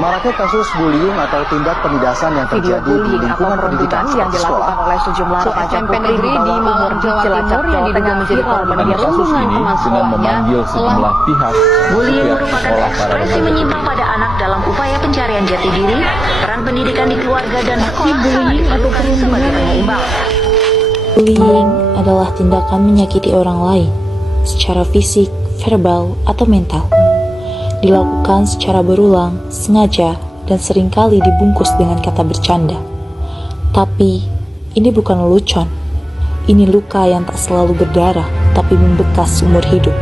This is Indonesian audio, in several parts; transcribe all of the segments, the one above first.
Maraknya kasus bullying atau tindak penindasan yang terjadi di lingkungan pendidikan yang dilakukan oleh sejumlah remaja putri di bawah umur di Cilacap, Jawa Tengah menjadi korban kasus ini dengan memanggil sejumlah pihak. Bullying merupakan ekspresi menyimpang pada anak dalam upaya pencarian jati diri, peran pendidikan di keluarga dan sekolah bullying atau sebagai penyeimbang. Bullying adalah tindakan menyakiti orang lain secara fisik, verbal, atau mental. Dilakukan secara berulang, sengaja, dan seringkali dibungkus dengan kata bercanda. Tapi, ini bukan lelucon. Ini luka yang tak selalu berdarah, tapi membekas seumur hidup.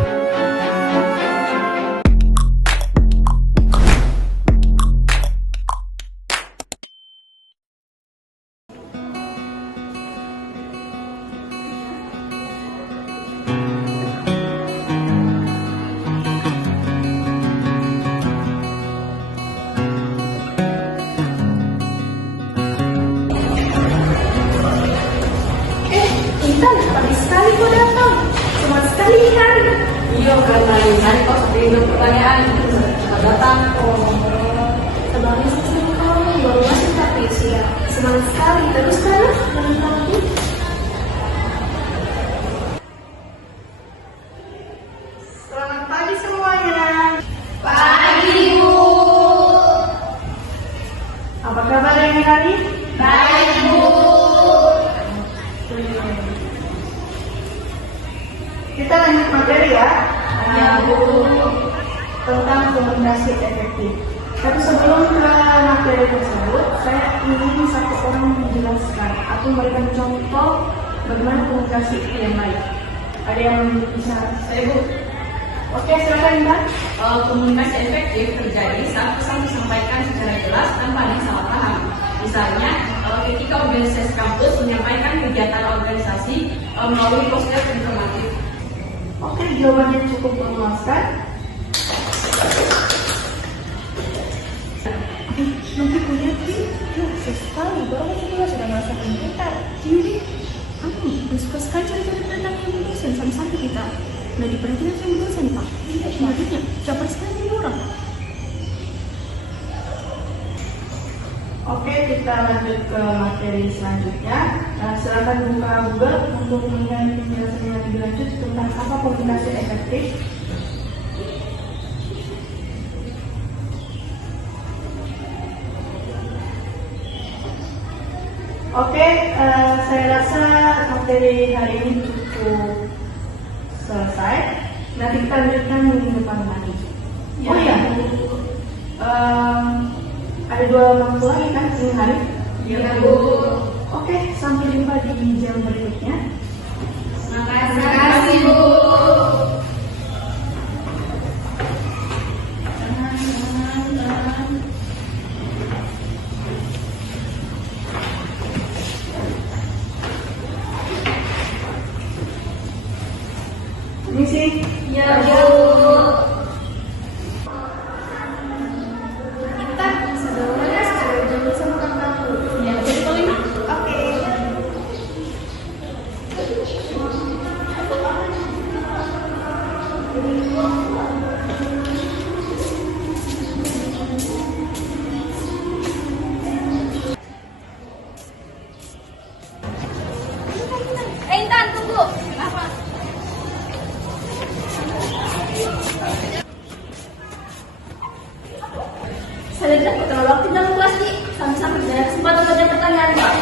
Pagi sekali kau datang, cuma sekali di hari. Iya, karena hari kau sering pertanyaan, datang kok. Sebenarnya sistem kamu baru masuk tapi ya semangat sekali. Terus kan, lagi. Selamat pagi semuanya. Pagi Bu. Apa kabar ini hari? Baik Bu. Kita lanjut materi ya, Bu, tentang komunikasi efektif. Tapi sebelum ke materi tersebut, saya ingin satu orang menjelaskan atau memberikan contoh bagaimana komunikasi yang baik. Ada yang bisa saya Bu? Oke, silakan Mbak. Komunikasi efektif terjadi saat pesan disampaikan secara jelas tanpa ada salah paham. Misalnya, ketika organisasi kampus menyampaikan kegiatan organisasi melalui poster informatif. Oke, jawabannya cukup memuaskan. Nanti punya ya sekali, baru juga sudah merasa pintar. Jadi, aku suka sekali cari-cari tentang yang dosen sampai kita nggak diperhatikan sama dosen Pak. Sebenarnya siapa sekali orang. Oke, kita lanjut ke materi selanjutnya. Silakan buka Google untuk melihat penjelasan yang lebih lanjut tentang apa komunikasi efektif. Oke, saya rasa materi hari ini cukup selesai. Nanti kita lanjutkan minggu depan lagi. Oh iya, ada 2 waktu lagi kan ini hari? Iya Bu. Oke, sampai jumpa di jam berikutnya. Terima kasih Bu. Misi? Ya Bu. Intan, tunggu. Kenapa? Saya tidak terlalu waktu dalam kelas ini. Sampai-sampai tidak ada kesempatan belajar pertanyaan Pak.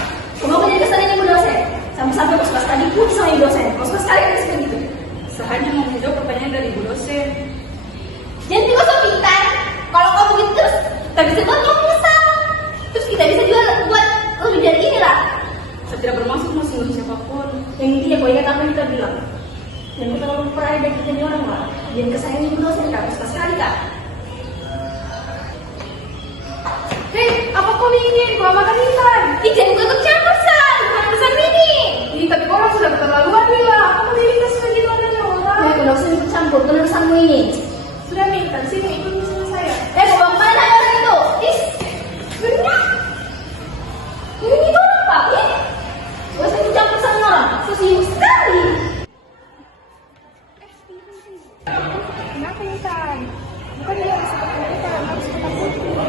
Kamu punya kesan ini Bu dosen. Sampai-sampai pas tadi pun sama Ibu dosen. Pas sekali kan seperti itu. Saya hanya mau menjawab pertanyaan dari Bu dosen. Jadi kok so pintar. Kalau kamu gitu terus kita bisa buat kamu besar. Terus kita bisa juga buat lebih dari inilah. Saya tidak bermaksud menyinggung siapapun. Yang intinya kau ingat apa yang kita bilang. Dan kita terlalu pernah dan kita orang lah. Jangan kesayangan Ibu dosen Kak. Pas sekali Kak. Hei, apa kau ingin? Kau makan Intan? Jangan ikut campur Sal. Bukan pesan ini. Ih, tapi orang sudah keterlaluan Mila. Aku minta sebagian adanya orang. Kau tidak usah ikut campur. Benar pesanmu ini. Sudah minta, sini ikut sama saya. Mau bawa kemana orang itu? Is, benar. Ini orang Pak. Gak usah ikut campur sama orang. Sosial sekali. Kenapa Intan? Bukan dia harus ketakutan, harus ketakutan.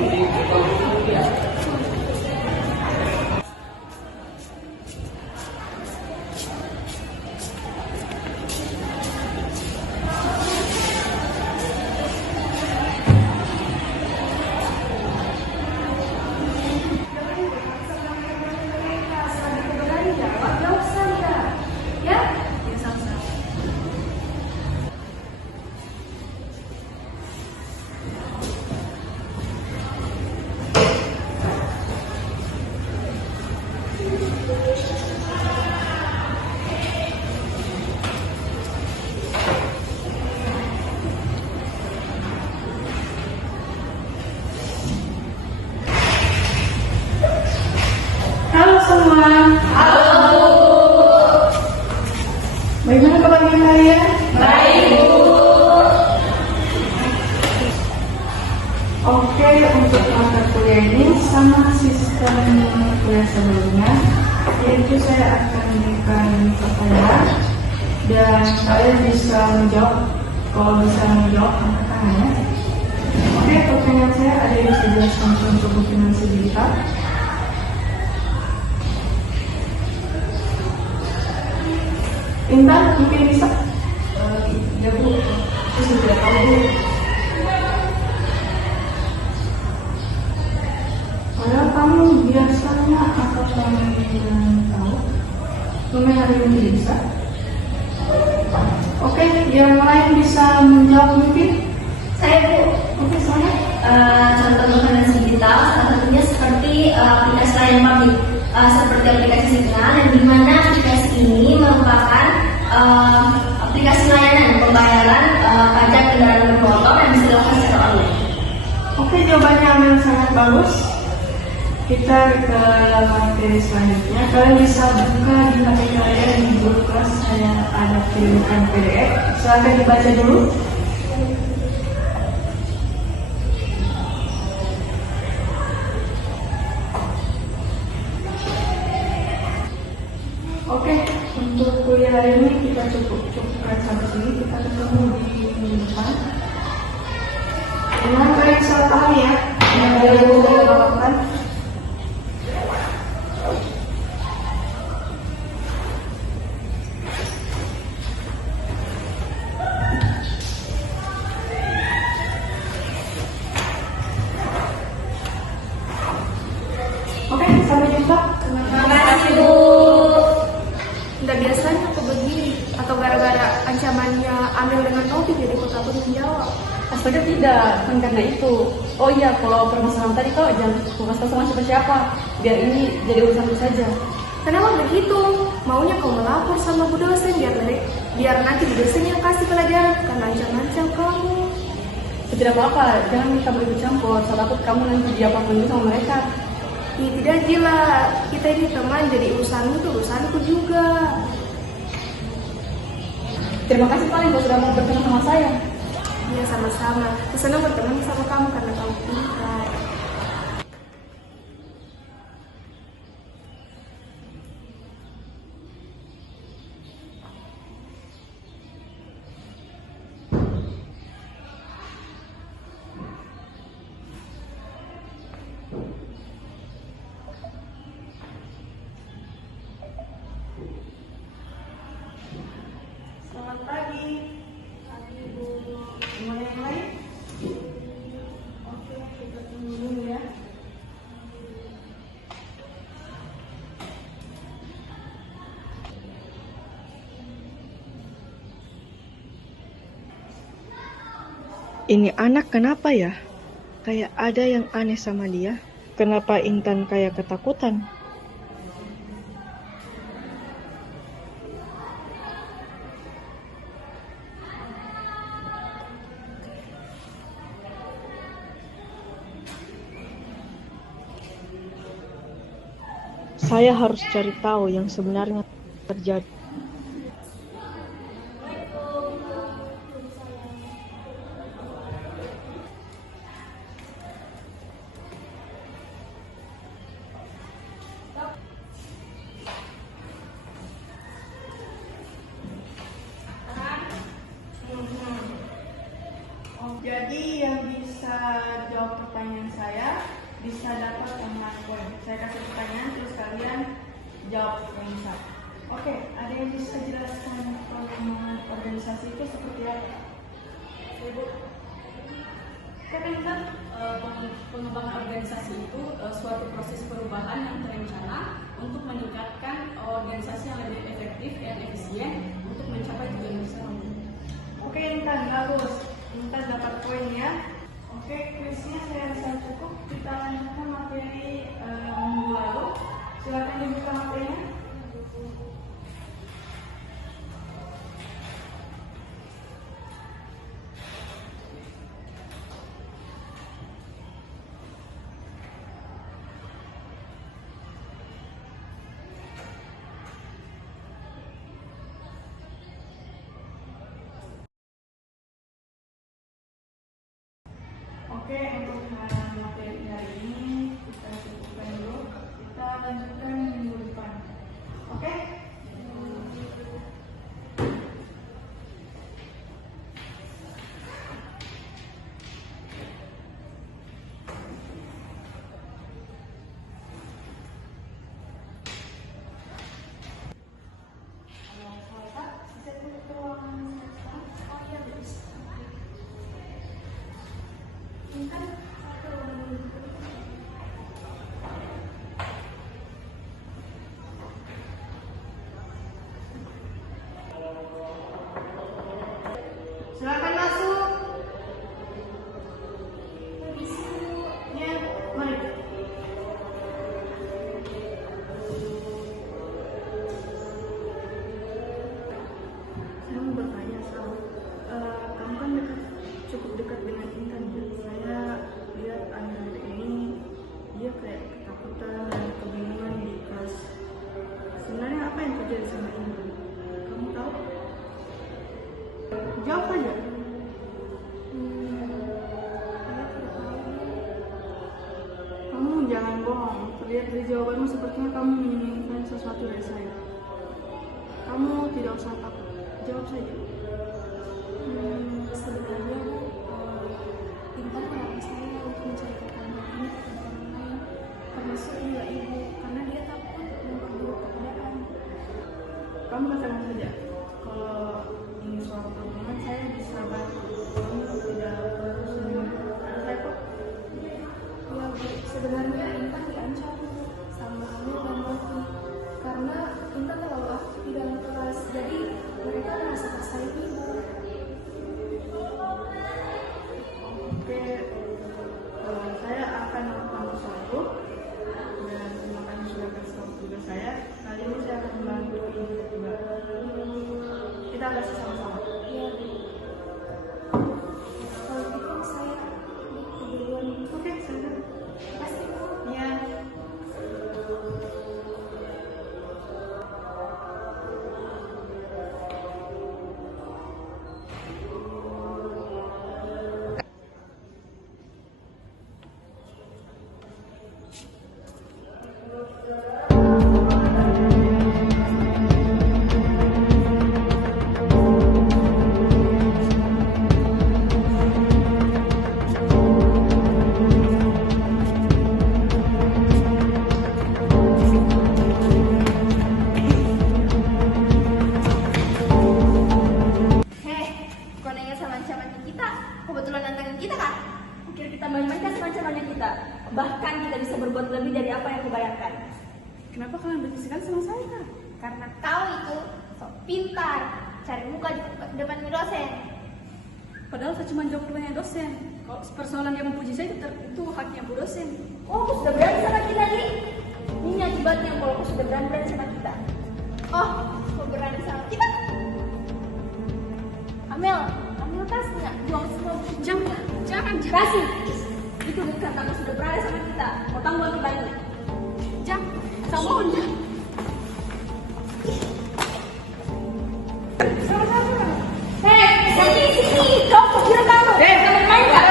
Halo semua. Halo. Bagaimana kabarnya kalian? Baik, Bu. Oke, untuk mata kuliah ini sama sistem kuliah sebelumnya, yaitu saya akan memberikan pertanyaan dan kalian bisa menjawab. Kalau bisa menjawab, angkat tangan ya. Oke, pertanyaan saya ada yang bisa dijelaskan untuk finansi digital. Intan, mungkin bisa? Ya Bu, saya sudah tahu Bu. Padahal kamu biasanya atau selama ini tahu, cuma hari ini tidak bisa. Oke, yang lain bisa menjawab mungkin? Saya Bu. Oke, saya. Contoh finansi digital, salah satunya seperti aplikasi layanan publik, seperti aplikasi Signal, yang dimana aplikasi ini merupakan aplikasi layanan pembayaran pajak kendaraan bermotor yang bisa dilakukan secara online. Oke, jawabannya Amel sangat bagus. Kita ke materi selanjutnya. Kalian bisa buka di HP kalian di Google Class. Saya ada kirimkan PDF. Silahkan dibaca dulu. Oke, untuk kuliah hari ini kita cukupkan sampai sini. Kita ketemu di minggu depan. Jangan kalian salah paham ya. Yang kalian boleh lakukan. Oke, sampai jumpa. Terima kasih Bu. Tidak biasanya aku begini, atau gara-gara ancamannya Amel dengan Taufik jadi aku takut menjawab. Astaga tidak, kan karena itu. Oh iya, kalau permasalahan tadi kau jangan kasih tahu sama siapa-siapa. Biar ini jadi urusanku saja. Kenapa begitu? Maunya kau melapor sama Bu dosen biar nanti Bu dosen yang kasih pelajaran, bukan ancam-ancam kamu. Tidak apa-apa, jangan kamu ikut campur. Saya takut kamu nanti diapa-apain sama mereka. Ya tidak gila, kita ini teman, jadi urusanmu tuh urusanku juga. Terima kasih paling kau sudah mau bertemu sama saya. Ya sama-sama, aku senang berteman sama kamu karena kamu pintar. Selamat pagi. Pagi Bu. Semuanya yang lain? Oke, kita tunggu dulu ya. Ini anak kenapa ya? Kayak ada yang aneh sama dia. Kenapa Intan kayak ketakutan? Saya harus cari tahu yang sebenarnya terjadi. Jadi yang bisa jawab pertanyaan saya bisa dapat online point. Saya kasih pertanyaan terus kalian jawab yang bisa. Oke, ada yang bisa jelaskan pengembangan organisasi itu seperti apa? Ibu. Kan pengembangan organisasi itu suatu proses perubahan yang terencana untuk meningkatkan organisasi yang lebih efektif dan efisien untuk mencapai tujuan besar. Oke, Intan, bagus. Intan dapat poin ya. Oke, kuisnya saya rasa cukup. Kita lanjutkan materi minggu lalu. Silakan dibuka materinya. Oke, untuk materi hari ini kita cukupkan dulu. Kita lanjutkan minggu depan. Oke? Halo, Pak. Bisa duduk ke ruangan saya? Oh iya, bisa. Silakan masuk. Ya, mari. Saya mau bertanya soal kamu kan cukup dekat dengan Intan ya. Saya lihat anak ini dia kayak ketakutan dan kebingungan di kelas. Sebenarnya apa yang terjadi sama Intan? Kamu tahu? Jawab saja. Kamu jangan bohong. Terlihat dari jawabanmu sepertinya kamu menginginkan sesuatu dari saya. Kamu tidak usah takut. Jawab saja. Sebenarnya Intan melarang saya untuk menceritakan hal ini kepada orang lain, termasuk juga ibu, karena dia takut memperburuk keadaan. Kamu katakan saja. Kalau ini soal perhubungan saya bisa bantu. Kamu tidak perlu sendiri. Ada saya kok. Ya Bu, sebenarnya Intan diancam sama Amel dan Roti karena Intan terlalu aktif di dalam kelas, jadi mereka merasa tersaing ibu. Oke, saya akan membantu satu dan terima kasih sudah kasih tahu juga saya. Kali ini saya akan membantu ini juga. Kita kasih sama-sama. Ya Bu. Kalau gitu saya duluan. Oke, saya. Terima kasih Bu. Ya. Kau nanya sama ancaman kita, kebetulan nantangin kita kan? Pikir kita main-main sama ancamannya kita. Bahkan kita bisa berbuat lebih dari apa yang kau bayangkan. Kenapa kalian benci sekali sama saya, Kak? Karena kau itu sok pintar, cari muka di depan dosen. Padahal saya cuma jawab pertanyaan dosen. Kalau persoalan dia memuji saya itu haknya Bu dosen. Oh, kau sudah berani sama kita nih? Ini akibatnya kalau kau sudah berani sama kita. Oh, kau berani sama kita? Amel kasih nggak? Buang semua. Jangan. Kasih. Itu bukan karena sudah berani sama kita. Kau tanggung akibatnya. Jangan. Saya mohon. Sini. Kau kira kamu? Kamu main nggak?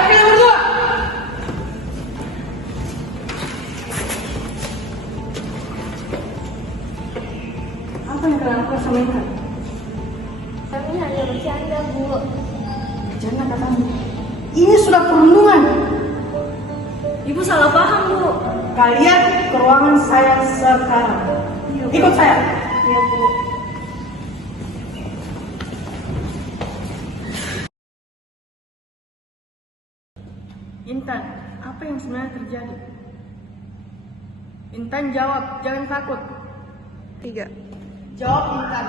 Apa yang kalian lakukan sama Intan? Kami hanya bercanda, Bu. Jangan katamu. Ini sudah perundungan. Ibu salah paham, Bu. Kalian ke ruangan saya sekarang. Ikut saya. Iya, Bu. Intan, apa yang sebenarnya terjadi? Intan jawab, jangan takut. 3. Jawab Intan.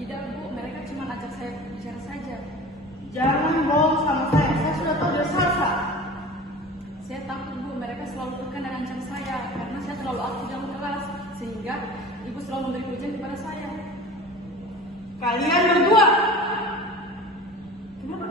Tidak, Bu. Mereka cuma ajak saya bicara saja. Jangan bohong sama saya sudah tahu dia salah. Saya takut, Bu. Mereka selalu tekan dan ancam saya karena saya terlalu aktif dan keras, sehingga Ibu selalu memberi pujian kepada saya. Kalian berdua, kenapa